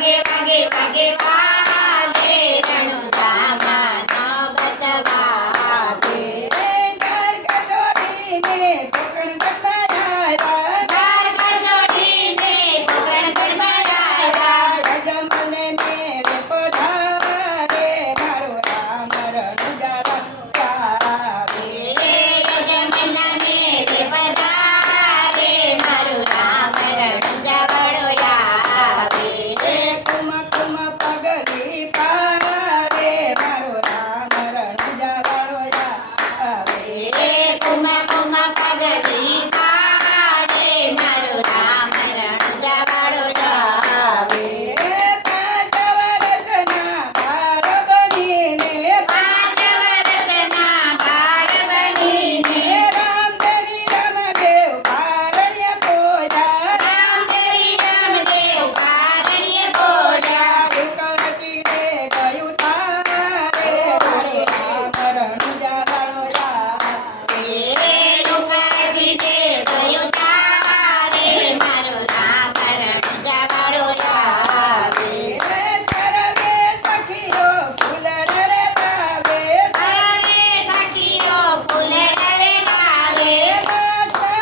વાગે વાગે વાગે વાગે રણુજામાં નવગત વાગે ઘર કચોડીને કોકણ ગણવાયા ઘર કચોડીને કોકણ ગણવાયા યજમાનને મેળે પધારે મારો રામ રણુજા આવે યજમાનના મેળે પધારે મારું રામ રણુજા વાળો આવે કુમ કુમ પગલી પાડે મારો રામ રણુજા વાળો આવે કુમ કુમ પગલી પાડે મારું રામ રણુજા વાળો આવે પાંચ વર્ષના બાળ બનીને 5 વર્ષના બાળ બનીને રામદેવી રામદેવ પારણ્ય પોજા રામદેવી રામદેવ પારણ્ય પોઢ્યા કણકી રે ગયું તારે મારો રામ રણુજા વાળો આવે લુકારથી તે ગયો તારે મારો રામ રણુજા વાળો આવે સર્વે સખીઓ ફૂલડ રે તાવે સર્વે સખીઓ ફૂલડે ગાવે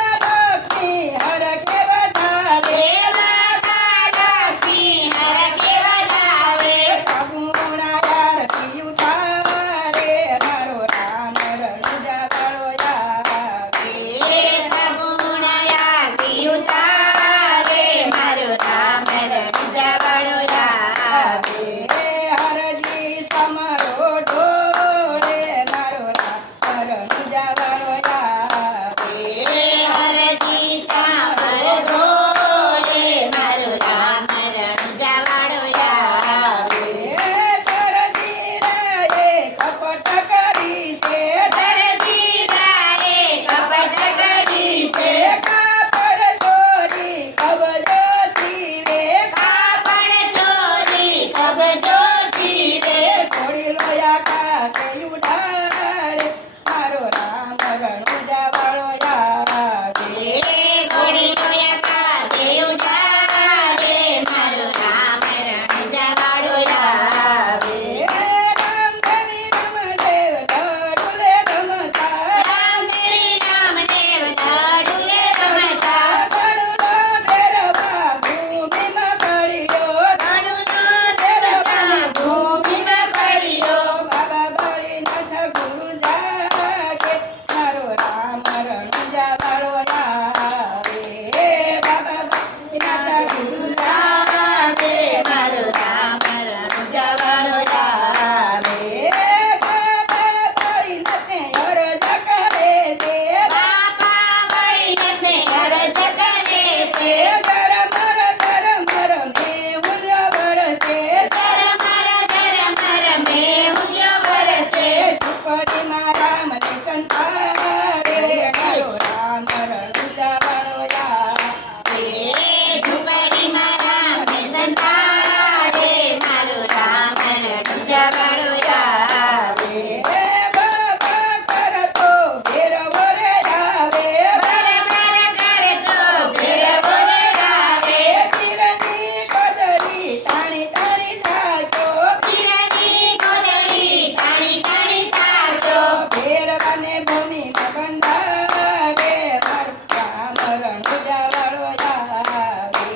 લક્ષ્મી હરખે વધારે માતા લક્ષ્મી હરખે વધાવે ફગુણા આરતી ઉતારે મારો રામ રણુજા વાળો આવે સગુણાયાથી ઉતારે મારો રામ રણુજા વાળો આવે હરજી તમારો ઢોળે મારો રામ રણુજા વાળો આવે હરજી ચામર ઢોળે મારો રામ રણુજા વાળો આવે ધરતી રાયે કપટ કરી છે ધરતી રાયે કપટ કરી છે કાપડ ચોરી કબજો સીવે કાપડ ચોરી કબજો સીવે થોડી લોયા કાકે ઉડાડે મારો રામ રણુજા વાળો આવે ઘોડી લોયા કાતે ઉડાડે મારો રામ રણુજા વાળો આવે રામદેવી રામદેવ ડડુલે રમતા રામદેવી રામદેવ ડડુલે રમતા ડડુલો દેરવા ભૂમિમાં પડ્યો ડડુલો દેરવા ભૂમિમાં પડ્યો બાબા બળીનાથ ગુરુ જાગે મારો રામ રણુજા વાળો આવે બાબા બળીનાથ ગુરુ જાગે મારો રામ રણુજા વાળો આવે બાબા બળીનાથને અરજ કરે છે બાપા બળીને અરજ કરે છે ધરમર ધરમર મેહુલ્ય વરસે ધરમર મેહુલ્ય વરસે ઝૂંપડીમાં રામને કંટાળે મારો રામ રણુજા વાળો આવે ઝુંપડીમાં રામને સંતાડે મારો રામ રણુજા વાળો આવે બાબા કરતો ભેરવો રે આવે બરબર કરતો ભેરવો રે આવે ચીરની કોદડી તાણી તાણી થાતો પીરની કોદડી તાણી તાણી થાતો ભેરવાને ભૂમિમાં બંધાવે મારો રામ રણુજા વાળો આવે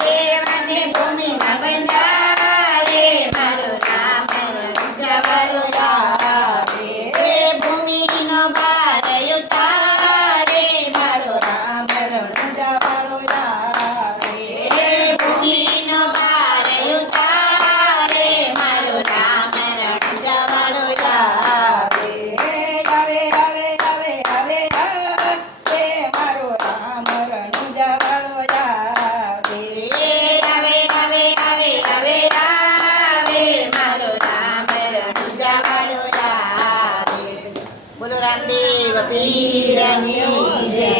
ભેરવાને ભૂમિમાં બંધારે મારો રામ રણુજા વાળો આવે ભૂમિનો ભાર ઉતારે મારો રામ રણુજા વાળો આવે ભૂમિનો ભાર ઉતારે મારો રામ રણુજા વાળો આવે આવે આવે આવે આવે આવે મારો રામ રણુજા વાળો આવે આવે આવે આવે આવે આવે મારો રામ રણુજા વાળો આવે બોલો રામદેવ પીરની જય